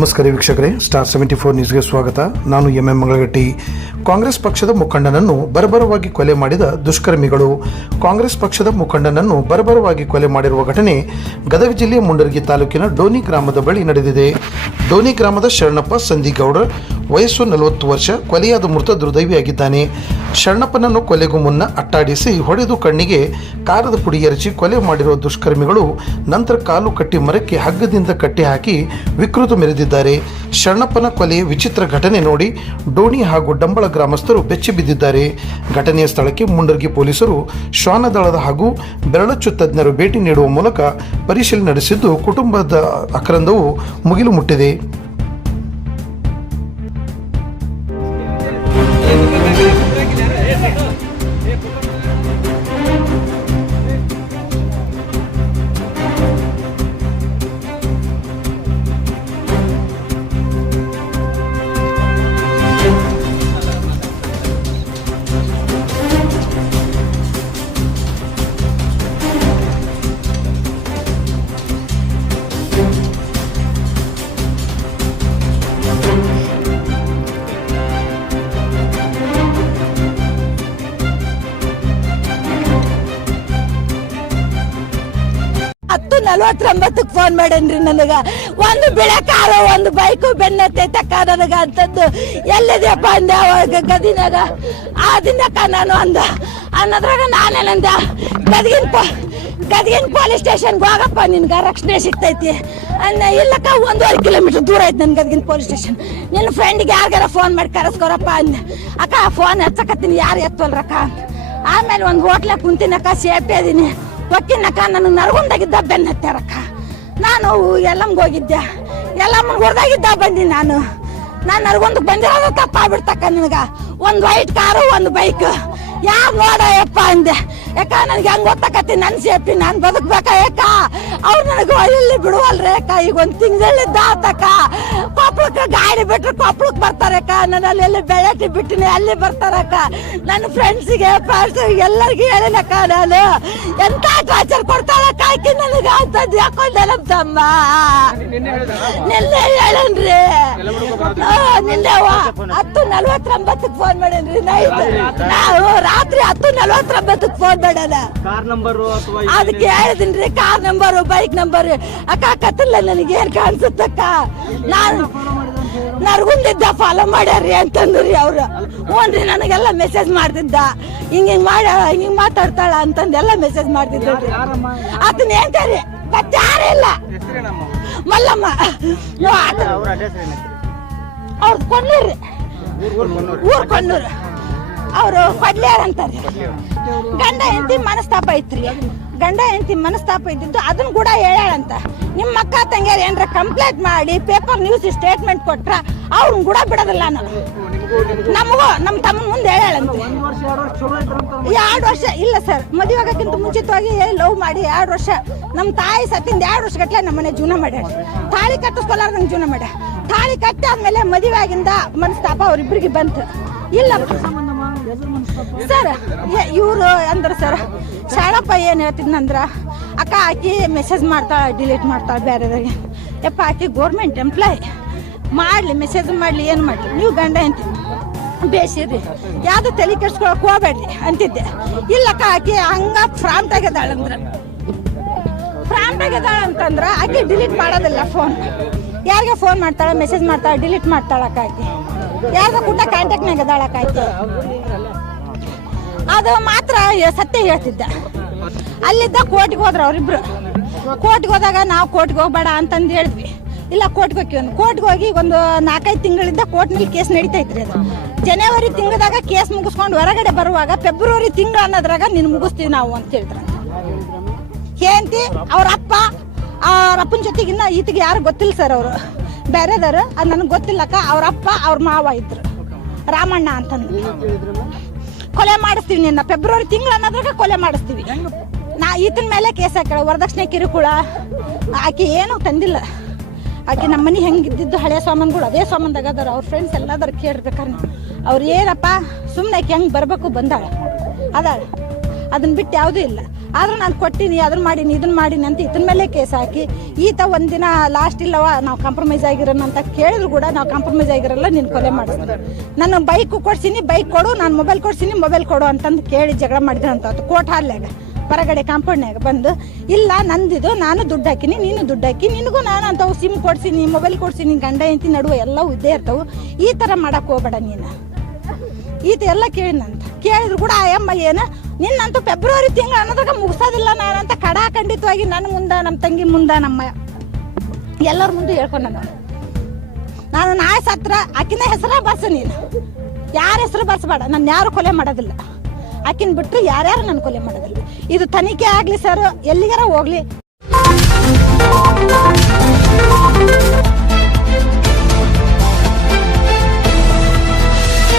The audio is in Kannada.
ನಮಸ್ಕಾರ ವೀಕ್ಷಕರೇ. ಸ್ಟಾರ್ ಸೆವೆಂಟಿ ಫೋರ್ ನ್ಯೂಸ್ಗೆ ಸ್ವಾಗತ. ನಾನು ಎಂ ಎಂ ಮಂಗಳಗಟ್ಟಿ. ಕಾಂಗ್ರೆಸ್ ಪಕ್ಷದ ಮುಖಂಡನನ್ನು ಬರಬರವಾಗಿ ಕೊಲೆ ಮಾಡಿದ ದುಷ್ಕರ್ಮಿಗಳು. ಕಾಂಗ್ರೆಸ್ ಪಕ್ಷದ ಮುಖಂಡನನ್ನು ಬರಬರವಾಗಿ ಕೊಲೆ ಮಾಡಿರುವ ಘಟನೆ ಗದಗ ಜಿಲ್ಲೆಯ ಮುಂಡರಗಿ ತಾಲೂಕಿನ ಡೋನಿ ಗ್ರಾಮದ ಬಳಿ ನಡೆದಿದೆ. ಡೋನಿ ಗ್ರಾಮದ ಶರಣಪ್ಪ ಸಂದಿಗೌಡರ್ ವಯಸ್ಸು ನಲವತ್ತು ವರ್ಷ, ಕೊಲೆಯಾದ ಮೃತ ದುರ್ದೈವಿಯಾಗಿದ್ದಾನೆ. ಶರಣಪ್ಪನನ್ನು ಕೊಲೆಗೂ ಮುನ್ನ ಅಟ್ಟಾಡಿಸಿ ಹೊಡೆದು ಕಣ್ಣಿಗೆ ಕಾರದ ಪುಡಿ ಎರಚಿ ಕೊಲೆ ಮಾಡಿರುವ ದುಷ್ಕರ್ಮಿಗಳು ನಂತರ ಕಾಲು ಕಟ್ಟಿ ಮರಕ್ಕೆ ಹಗ್ಗದಿಂದ ಕಟ್ಟಿ ಹಾಕಿ ವಿಕೃತ ಮೆರೆದಿದ್ದಾರೆ. ಶರಣಪ್ಪನ ಕೊಲೆ ವಿಚಿತ್ರ ಘಟನೆ ನೋಡಿ ಡೋಣಿ ಹಾಗೂ ಡಂಬಳ ಗ್ರಾಮಸ್ಥರು ಬೆಚ್ಚಿ ಬಿದ್ದಿದ್ದಾರೆ. ಘಟನೆಯ ಸ್ಥಳಕ್ಕೆ ಮುಂಡರ್ಗಿ ಪೊಲೀಸರು ಶ್ವಾನದಳದ ಹಾಗೂ ಬೆರಳಚ್ಚು ತಜ್ಞರು ಭೇಟಿ ನೀಡುವ ಮೂಲಕ ಪರಿಶೀಲನೆ ನಡೆಸಿದ್ದು ಕುಟುಂಬದ ಅಕ್ರಂದವು ಮುಗಿಲು ಮುಟ್ಟಿದೆ. ನಲ್ವತ್ತೊಂಬತ್ತಕ್ಕೆ ಫೋನ್ ಮಾಡೇನ್ರಿ ನನಗೆ? ಒಂದು ಬಿಳೆ ಕಾರು ಒಂದು ಬೈಕು ಬೆನ್ನತ್ತೈತಕ್ಕ ನನಗ ಅಂತದ್ದು. ಎಲ್ಲಿದೆಯಪ್ಪ ಅಂದೆ ಅವಾಗ ಗದಿನಾಗ? ಆ ನಾನು ಅಂದ, ಅನ್ನೋದ್ರಾಗ ನಾನೇನಂದ ಗದಗಿನ ಪ, ಗದಗಿನ ಪೊಲೀಸ್ ಸ್ಟೇಷನ್ಗೆ ಹೋಗಪ್ಪ, ನಿನ್ಗೆ ರಕ್ಷಣೆ ಸಿಗ್ತೈತಿ. ಅನ್ನ ಇಲ್ಲಕ್ಕ, ಒಂದೂವರೆ ಕಿಲೋಮೀಟರ್ ದೂರ ಐತೆ ನನ್ ಗದಗಿನ ಪೊಲೀಸ್ ಸ್ಟೇಷನ್ ನಿನ್ನ ಫ್ರೆಂಡಿಗೆ ಯಾರಿಗಾರ ಫೋನ್ ಮಾಡಿ ಕರೆಸ್ಕೊರಪ್ಪ ಅಂದೆ. ಅಕ್ಕ ಫೋನ್ ಹಚ್ಚಕತ್ತೀನಿ ಯಾರು ಎತ್ತವಲ್ರಕ್ಕ? ಆಮೇಲೆ ಒಂದು ಹೋಟ್ಲಾಗ ಕುಂತಿನಕ್ಕ ಸೇಫ್ಟಿ ಅದೀನಿ ಒಕ್ಕಿನಕ್ಕ ನನಗೆ ನರಗುಂದಾಗಿದ್ದ ಬೆನ್ನತ್ತಾರಕ್ಕ ನಾನು ಎಲ್ಲಮ್ಗೆ ಹೋಗಿದ್ದೆ. ಎಲ್ಲಮ್ಮನ ಹೊರದಾಗಿದ್ದ ಬಂದಿ ನಾನು. ನಾನು ನರಗುಂದಕ್ಕೆ ಬಂದಿರೋದು ತಪ್ಪಾಗ್ಬಿಡ್ತಕ್ಕ ನಿನಗ. ಒಂದು ವೈಟ್ ಕಾರು, ಒಂದು ಬೈಕ್. ನೋಡ ನೋಡಯಪ್ಪ ಅಂದೆ. ಯಾಕ ನನಗೆ ಹೆಂಗ್ ಗೊತ್ತಾಕತಿ ನನ್ನ ಸೇಫ್ಟಿ, ನಾನು ಬದುಕ್ಬೇಕ ಏಕ? ಅವ್ರು ನನಗೆ ಒಳ್ಳಿ ಬಿಡುವಲ್ರಿ ಅಕ್ಕ ಈಗ ಒಂದ್ ತಿಂಗಳಿದ್ದ ಆತಕ ಕೊಪ್ಪಳಕ್ಕೆ ಗಾಡಿ ಬಿಟ್ರೆ ಕೊಪ್ಪಳಕ್ಕೆ ಬರ್ತಾರಕ್ಕ ನನ್ನಲ್ಲಿ ಎಲ್ಲಿ ಬೆಳಟಿ ಬಿಟ್ಟಿನಿ, ಅಲ್ಲಿ ಬರ್ತಾರಕ್ಕ ನನ್ನ ಫ್ರೆಂಡ್ಸಿಗೆ ಎಲ್ಲರಿಗೂ ಹೇಳಿನಕ್ಕ ನಾನು. ಎಂತ ಟಾರ್ಚರ್ ಕೊಡ್ತಾಳಕ್ಕ ಆಕಿ ನನಗೆ ಅಂತದ್ದು ಯಾಕೊಂಡೆ ನಮ್ಮ ತಮ್ಮ ನಿನ್ನೆ ಹೇಳನ್ರಿ. ನಿನ್ನೆ ಹತ್ತು ನಲ್ವತ್ತೊಂಬತ್ತಕ್ಕೆ ಫೋನ್ ಮಾಡೇನ್ರಿ ನೈಟ್ ನಾವು ರಾತ್ರಿ ಹತ್ತು ನಲ್ವತ್ತೊಂಬತ್ತಕ್ಕೆ ಫೋನ್ ಮಾಡಲ್ಲ ಕಾರ್ ನಂಬರ್ ಅಥವಾ ಅದಕ್ಕೆ ಹೇಳಿದಿನ್ರಿ ಕಾರ್ ನಂಬರ್ ಬೈಕ್ ನಂಬರ್ ಅಕ್ಕ ಕತ್ತಲ್ಲ ನನಗೆ ಏನ್ ಕಾಣಿಸುತ್ತಕ್ಕ? ನಾನು ನರ್ಗುಂದಿದ್ದ ಫಾಲೋ ಮಾಡ್ಯಾರ್ರಿ ಅಂತಂದ್ರಿ ಅವ್ರು. ಹ್ಞೂನ್ರಿ ನನಗೆಲ್ಲ ಮೆಸೇಜ್ ಮಾಡ್ತಿದ್ದ. ಹಿಂಗ್ ಹಿಂಗ್ ಮಾಡ ಹಿಂಗ್ ಮಾತಾಡ್ತಾಳ ಅಂತಂದೆಲ್ಲ ಮೆಸೇಜ್ ಮಾಡ್ತಿದ್ದ ಅದನ್ನ ಹೇಳ್ತಾರೆ ಮತ್ತೆ ಯಾರು ಇಲ್ಲ. ಮಲ್ಲಮ್ಮ. ಅವ್ರದ್ದು ಕೊನ್ನೂರು ಊರ್ ಕೊನ್ನೂರ್ ಅವರು ಕೊಡ್ಲೇರ್ ಅಂತಾರೆ ಗಂಡ ಹೆಂಡತಿ ಮನಸ್ತಾಪ ಐತ್ರಿ. ಗಂಡ ಹೆಂಡತಿ ಮನಸ್ತಾಪ ಇದ್ದಿದ್ದು ಅದನ್ನ ಕೂಡ ಹೇಳ್ಯಾಳಂತ. ನಿಮ್ಮ ಅಕ್ಕ ತಂಗಿಯರು ಏನ್ರ ಕಂಪ್ಲೇಂಟ್ ಮಾಡಿ ಪೇಪರ್ ನ್ಯೂಸ್ ಸ್ಟೇಟ್ಮೆಂಟ್ ಕೊಟ್ರ ಅವ್ರನ್ನ ಕೂಡ ಬಿಡೋದಿಲ್ಲ ನಾನು ನಮಗೂ ನಮ್ಮ ತಮ್ಮನ ಮುಂದೆ ವರ್ಷ ಎರಡು ವರ್ಷ ಇಲ್ಲ ಸರ್, ಮದುವೆ ಮುಂಚಿತವಾಗಿ ಲವ್ ಮಾಡಿ ಎರಡು ವರ್ಷ. ನಮ್ಮ ತಾಯಿ ಸತ್ತಿಂದ ಎರಡು ವರ್ಷ ಗಟ್ಲೆ ನಮ್ಮ ಮನೆ ಜೀವನ ಮಾಡ್ಯಾಳ. ತಾಳಿ ಕಟ್ಟಿಸ್ಕೊಲಾರ್ದಂಗೆ ಜೀವನ ಮಾಡ್ಯಾಳ. ತಾಳಿ ಕಟ್ಟಾದ್ಮೇಲೆ ಮದುವೆ ಆಗಿಂದ ಮನಸ್ತಾಪ ಅವ್ರಿಬ್ರಿಗೆ ಬಂತು. ಇಲ್ಲ ಸರ್ ಇವರು ಅಂದ್ರೆ ಸರ್, ಶಾಣಪ್ಪ ಏನು ಹೇಳ್ತಿದ್ನಂದ್ರೆ ಅಕ್ಕ ಆಕಿ ಮೆಸೇಜ್ ಮಾಡ್ತಾಳೆ ಡಿಲೀಟ್ ಮಾಡ್ತಾಳೆ ಬೇರೆದವ್ರಿಗೆ ಯಪ್ಪ ಆಕಿ ಗೋರ್ಮೆಂಟ್ ಎಂಪ್ಲಾಯ್ ಮಾಡಲಿ ಮೆಸೇಜ್ ಮಾಡಲಿ, ಏನು ಮಾಡಲಿ, ನೀವು ಗಂಡ ಅಂತೀನಿ ಬೇಸಿರಿ ಯಾವುದು ತಲೆ ಕೆಡ್ಸ್ಕೊಳಕ್ ಹೋಗ್ಬೇಡ್ರಿ ಅಂತಿದ್ದೆ. ಇಲ್ಲಕ್ಕ ಆಕಿ ಹಂಗ ಫ್ರಾಂಟ್ ಆಗ್ಯದಾಳಂದ್ರ ಫ್ರಾಂಟ್ ಆಗ್ಯದಾಳ ಅಂತಂದ್ರ ಆಕೆ ಡಿಲೀಟ್ ಮಾಡೋದಿಲ್ಲ ಫೋನ್ ಯಾರಿಗೆ ಫೋನ್ ಮಾಡ್ತಾಳೆ ಮೆಸೇಜ್ ಮಾಡ್ತಾಳೆ ಡಿಲೀಟ್ ಮಾಡ್ತಾಳಕ್ಕ ಆಕಿ. ಕೂಡ ಕಾಂಟ್ಯಾಕ್ಟ್ನಾಗ ಅದಾಳಕ್ಕ ಅದು ಮಾತ್ರ ಸತ್ಯ ಹೇಳ್ತಿದ್ದ. ಅಲ್ಲಿದ್ದ ಕೋರ್ಟ್ಗೆ ಹೋದ್ರ ಅವ್ರಿಬ್ರು. ಕೋರ್ಟ್ಗೆ ಹೋದಾಗ ನಾವು ಕೋರ್ಟ್ಗೆ ಹೋಗ್ಬೇಡ ಅಂತಂದು ಹೇಳಿದ್ವಿ. ಇಲ್ಲ, ಕೋರ್ಟ್ಗೆ ಹೋಗ್ತೀವಿ ಕೋರ್ಟ್ಗೆ ಹೋಗಿ ಒಂದು ನಾಲ್ಕೈದು ತಿಂಗಳಿಂದ ಕೋರ್ಟ್ನಲ್ಲಿ ಕೇಸ್ ನಡೀತೈತ್ರಿ ಅದು. ಜನವರಿ ತಿಂಗಳದಾಗ ಕೇಸ್ ಮುಗಿಸ್ಕೊಂಡು ಹೊರಗಡೆ ಬರುವಾಗ ಫೆಬ್ರವರಿ ತಿಂಗಳು ಅನ್ನೋದ್ರಾಗ ನೀನು ಮುಗಿಸ್ತೀವಿ ನಾವು ಅಂತ ಹೇಳ್ತಾರೆ ಹೇಂತಿ ಅವ್ರ ಅಪ್ಪ, ಅವ್ರ ಅಪ್ಪನ ಜೊತೆಗಿನ್ನ ಈತಿಗೆ ಯಾರು ಗೊತ್ತಿಲ್ಲ ಸರ್ ಅವರು. ಬೇರೆದವರು, ಅದು ನನಗೆ ಗೊತ್ತಿಲ್ಲಕ್ಕ, ಅವ್ರ ಅಪ್ಪ, ಅವ್ರ ಮಾವ ಇದ್ರು. ರಾಮಣ್ಣ ಅಂತಂದು ಕೊಲೆ ಮಾಡಿಸ್ತೀವಿ ನಿನ್ನ. ಫೆಬ್ರವರಿ ತಿಂಗಳು ಅನ್ನೋದ್ರಾಗ ಕೊಲೆ ಮಾಡಿಸ್ತೀವಿ. ನಾ ಈತನ ಮೇಲೆ ಕೇಸ್ ಹಾಕಳ ವರದಕ್ಷಿಣೆ ಕಿರುಕುಳ. ಆಕೆ ಏನೂ ತಂದಿಲ್ಲ. ಆಕೆ ನಮ್ಮ ಮನೆ ಹೆಂಗಿದ್ದಿದ್ದು ಹಳೆ ಸಾಮಾನುಗಳು ಅದೇ ಸಾಮಾನ್ದಾಗ ಅದಾರ. ಅವ್ರ ಫ್ರೆಂಡ್ಸ್ ಎಲ್ಲಾದ್ರು ಕೇಳಿರ್ಬೇಕಾರ ಅವ್ರು ಏನಪ್ಪ ಸುಮ್ಮನೆ ಆಕೆ ಹೆಂಗೆ ಬರಬೇಕು ಬಂದಾಳ. ಅದಾಳ. ಅದನ್ನ ಬಿಟ್ಟು ಯಾವುದೂ ಇಲ್ಲ. ಆದ್ರೂ ನಾನು ಕೊಟ್ಟಿನಿ ಅದನ್ನ ಮಾಡೀನಿ ಇದನ್ನ ಮಾಡೀನಿ ಅಂತ ಇದನ್ನ ಮೇಲೆ ಕೇಸ್ ಹಾಕಿ, ಈತ ಒಂದಿನ ಲಾಸ್ಟ್ ಇಲ್ಲವ ನಾವು ಕಾಂಪ್ರಮೈಸ್ ಆಗಿರೋಣ ಅಂತ ಕೇಳಿದ್ರು ಕೂಡ ನಾವು ಕಾಂಪ್ರಮೈಸ್ ಆಗಿರಲ್ಲ, ನೀನು ಕೊಲೆ ಮಾಡಿಸ್ತಾರೆ ನಾನು ಬೈಕ್ ಕೊಡ್ಸೀನಿ ಬೈಕ್ ಕೊಡು, ನಾನು ಮೊಬೈಲ್ ಕೊಡ್ಸೀನಿ ಮೊಬೈಲ್ ಕೊಡು ಅಂತಂದು ಕೇಳಿ ಜಗಳ ಮಾಡಿದ್ರಂತ ಕೋರ್ಟ್ ಹಾಲ್ಯಾಗ ಹೊರಗಡೆ ಕಾಂಪೌಂಡ್ನಾಗ ಬಂದು, ಇಲ್ಲ ನಂದಿದು, ನಾನು ದುಡ್ಡು ಹಾಕಿನಿ, ನೀನು ದುಡ್ಡು ಹಾಕಿ, ನಿನಗೂ ನಾನು ಅಂಥವು ಸಿಮ್ ಕೊಡ್ಸಿನಿ ಮೊಬೈಲ್ ಕೊಡ್ಸಿನಿ, ಗಂಡ, ಹೆಂಡತಿ ನಡುವೆ ಎಲ್ಲವೂ ಇದ್ದೇ ಇರ್ತವೆ. ಈ ಥರ ಮಾಡಕ್ಕೆ ಹೋಗ್ಬೇಡ ನೀನು. ಈತ ಎಲ್ಲ ಕೇಳಿನಂತ ಕೇಳಿದ್ರು ಕೂಡ, ಆ ಎಂಬ ಏನು? ನಿನ್ನಂತೂ ಫೆಬ್ರವರಿ ತಿಂಗಳು ಅನ್ನೋದಾಗ ಮುಗಿಸೋದಿಲ್ಲ ನಾನಂತ ಕಡಾಖಂಡಿತವಾಗಿ ನನ್ನ ಮುಂದೆ ನಮ್ಮ ತಂಗಿ ಮುಂದೆ, ನಮ್ಮ ಎಲ್ಲರ ಮುಂದೆ ಹೇಳ್ಕೊಂಡ ನಾನು. ನಾಯ್ ಸತ್ರ ಆಕಿನ ಹೆಸರ ಬಸ್ ನೀನು. ಯಾರ ಹೆಸರು ಬಸ್ಬೇಡ ನಾನು ಯಾರು ಕೊಲೆ ಮಾಡೋದಿಲ್ಲ. ಆಕಿನ ಬಿಟ್ಟರೆ ಯಾರ್ಯಾರು ನಾನು ಕೊಲೆ ಮಾಡೋದಿಲ್ಲ. ಇದು ತನಿಖೆ ಆಗಲಿ ಸರ್, ಎಲ್ಲಿಗಾರ ಹೋಗ್ಲಿ.